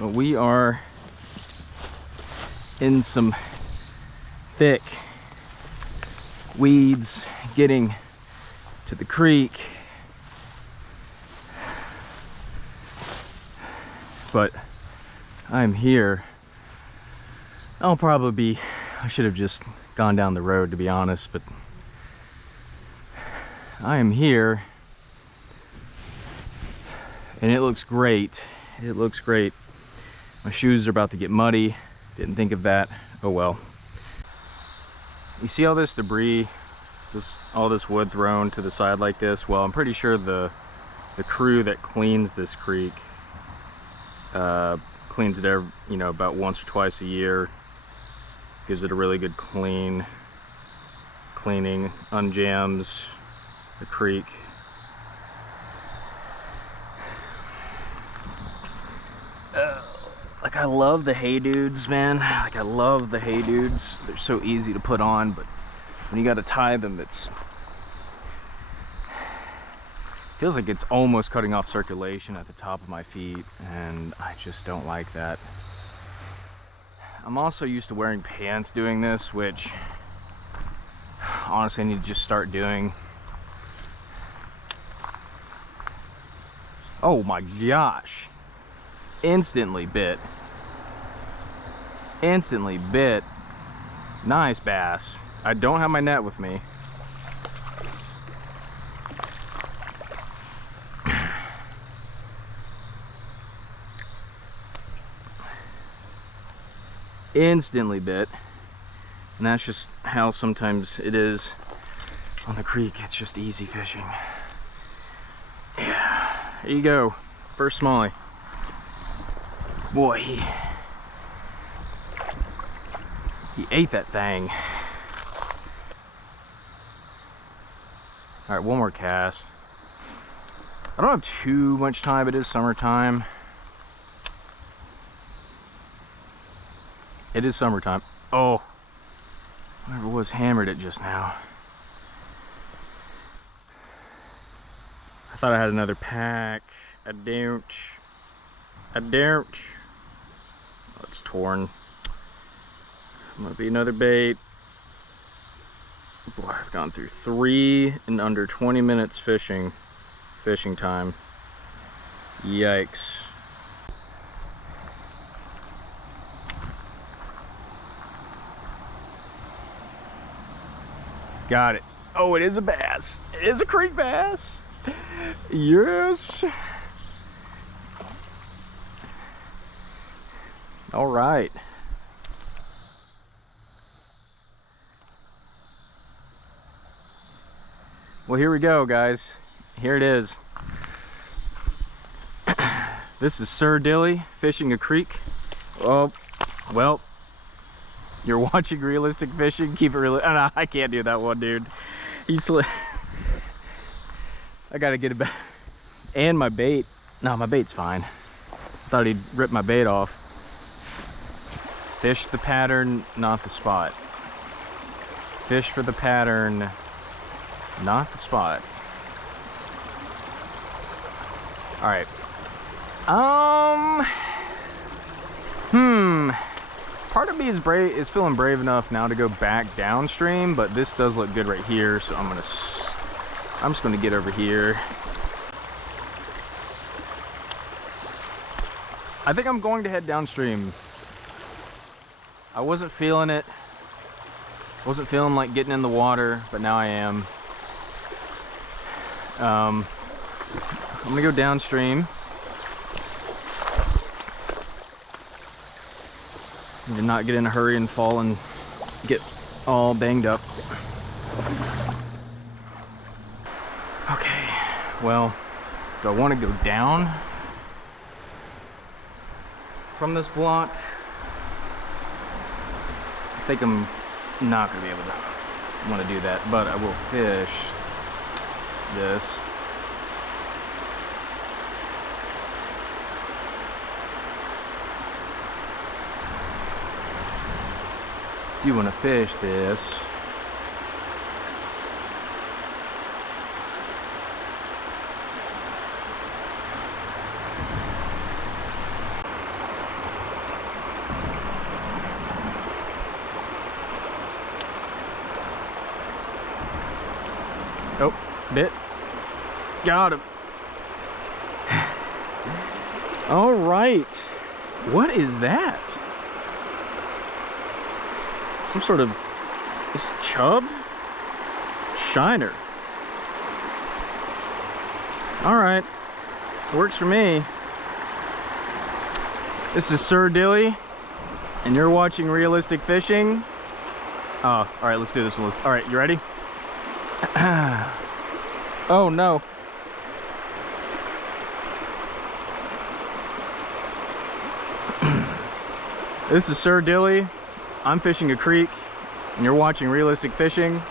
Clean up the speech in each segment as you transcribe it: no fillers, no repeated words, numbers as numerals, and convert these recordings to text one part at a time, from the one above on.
Well, we are in some thick weeds getting to the creek, but I'm here. I'll probably be, I should have just gone down the road, to be honest, but I am here and it looks great. It looks great. My shoes are about to get muddy. Didn't think of that. Oh well. You see all this debris, all this wood thrown to the side like this? Well, I'm pretty sure the crew that cleans this creek cleans it every, about once or twice a year. Gives it a really good cleaning, unjams the creek. Like, I love the hay dudes, man. Like, I love the hay dudes. They're so easy to put on, but when you gotta tie them, feels like it's almost cutting off circulation at the top of my feet, and I just don't like that. I'm also used to wearing pants doing this, which honestly I need to just start doing. Oh my gosh. Instantly bit. Nice bass. I don't have my net with me. Instantly bit. And that's just how sometimes it is on the creek. It's just easy fishing. Yeah, there you go. First smallie. Boy, he ate that thing. All right, one more cast. I don't have too much time. It is summertime. It is summertime. Oh, whatever was hammered it just now. I thought I had another pack. I don't. Oh, it's torn. Might be another bait. Boy, I've gone through 3 in under 20 minutes fishing time. Yikes. Got it. Oh, it is a bass. It is a creek bass. Yes. All right. Well, here we go, guys. Here it is. This is Sir Dilly fishing a creek. Oh, well, you're watching Realistic Fishing. Keep it real. Oh, no, I can't do that one, dude. I gotta get it back. And my bait. No, my bait's fine. Thought he'd rip my bait off. Fish the pattern, not the spot. Fish for the pattern, not the spot. All right. Part of me is feeling brave enough now to go back downstream, but this does look good right here, so I'm just gonna get over here. I think I'm going to head downstream. I wasn't feeling it. Wasn't feeling like getting in the water, but now I am. I'm gonna go downstream. And not get in a hurry and fall and get all banged up. Okay, well, do I want to go down from this block? I think I'm not going to be able to want to do that, but I will fish this. Do you want to fish this? Oh, bit. Got him. All right. What is that? Some sort of, this chub? Shiner. All right. Works for me. This is Sir Dilly, and you're watching Realistic Fishing. Oh, all right, let's do this one. All right, you ready? Oh no. This is Sir Dilly. I'm fishing a creek, and you're watching Realistic Fishing.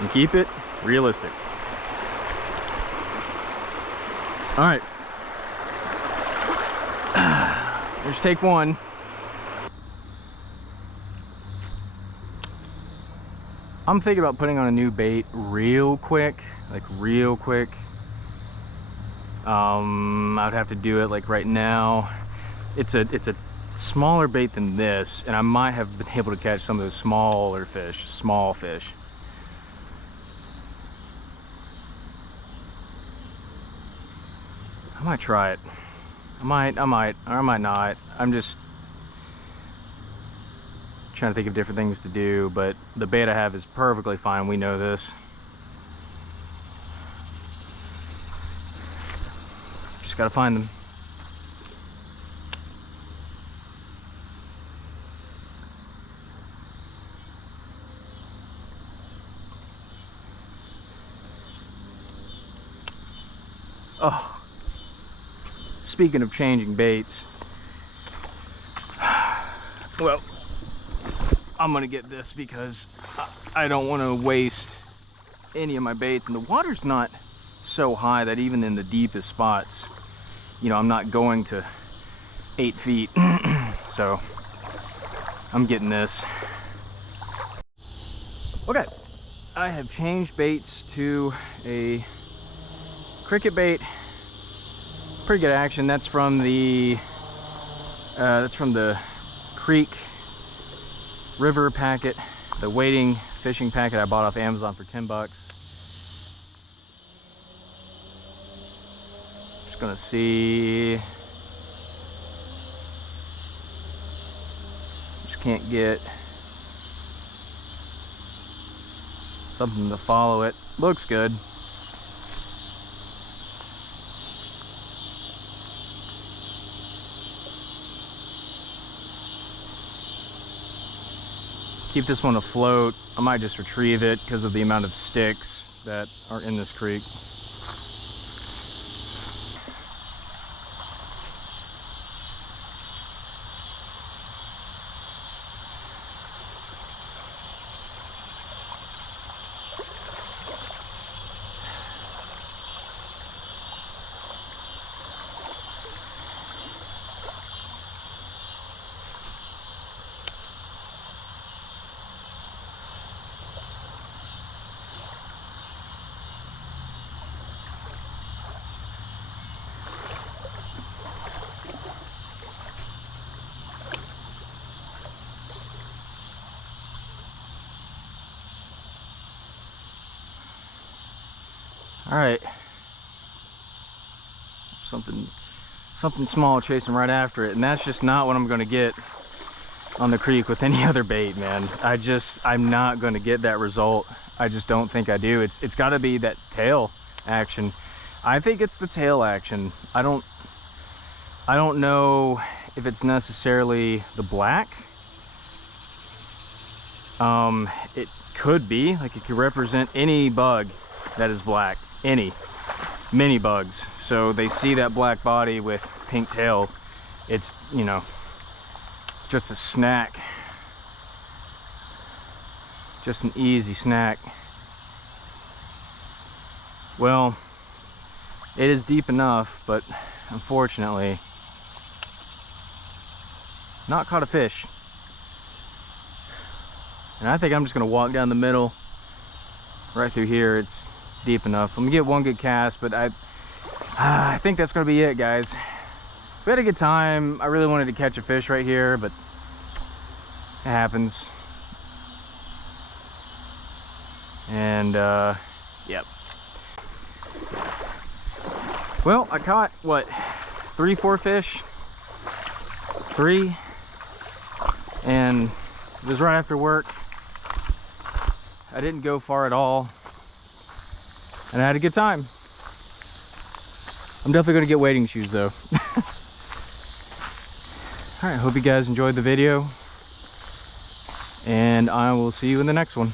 And keep it realistic. All right. Here's take one. I'm thinking about putting on a new bait real quick, like real quick. I'd have to do it like right now. It's a smaller bait than this, and I might have been able to catch some of those smaller fish, small fish. I might try it. I might, or I might not. I'm just trying to think of different things to do, but the bait I have is perfectly fine. We know this. Just gotta find them. Oh, speaking of changing baits, well, I'm gonna get this because I don't want to waste any of my baits, and the water's not so high that even in the deepest spots, you know, I'm not going to 8 feet. So I'm getting this. Okay, I have changed baits to a cricket bait. Pretty good action. That's from the creek river packet, the wading fishing packet I bought off Amazon for 10 bucks. Just gonna see. Just can't get something to follow it. Looks good. Keep this one afloat. I might just retrieve it because of the amount of sticks that are in this creek. All right, something small chasing right after it, and that's just not what I'm gonna get on the creek with any other bait, man. I'm not gonna get that result. I just don't think I do. It's got to be that tail action. I think it's the tail action. I don't know if it's necessarily the black. It could be, like, it could represent any bug that is black. Any mini bugs, so they see that black body with pink tail. It's, you know, just a snack, just an easy snack. Well, it is deep enough, but unfortunately not caught a fish. And I think I'm just gonna walk down the middle right through here. It's deep enough. I'm gonna get one good cast, but I think that's gonna be it, guys. We had a good time. I really wanted to catch a fish right here, but it happens. And yep, Well, I caught, what, 3, 4 fish? 3. And it was right after work. I didn't go far at all. And I had a good time. I'm definitely going to get wading shoes though. Alright, hope you guys enjoyed the video. And I will see you in the next one.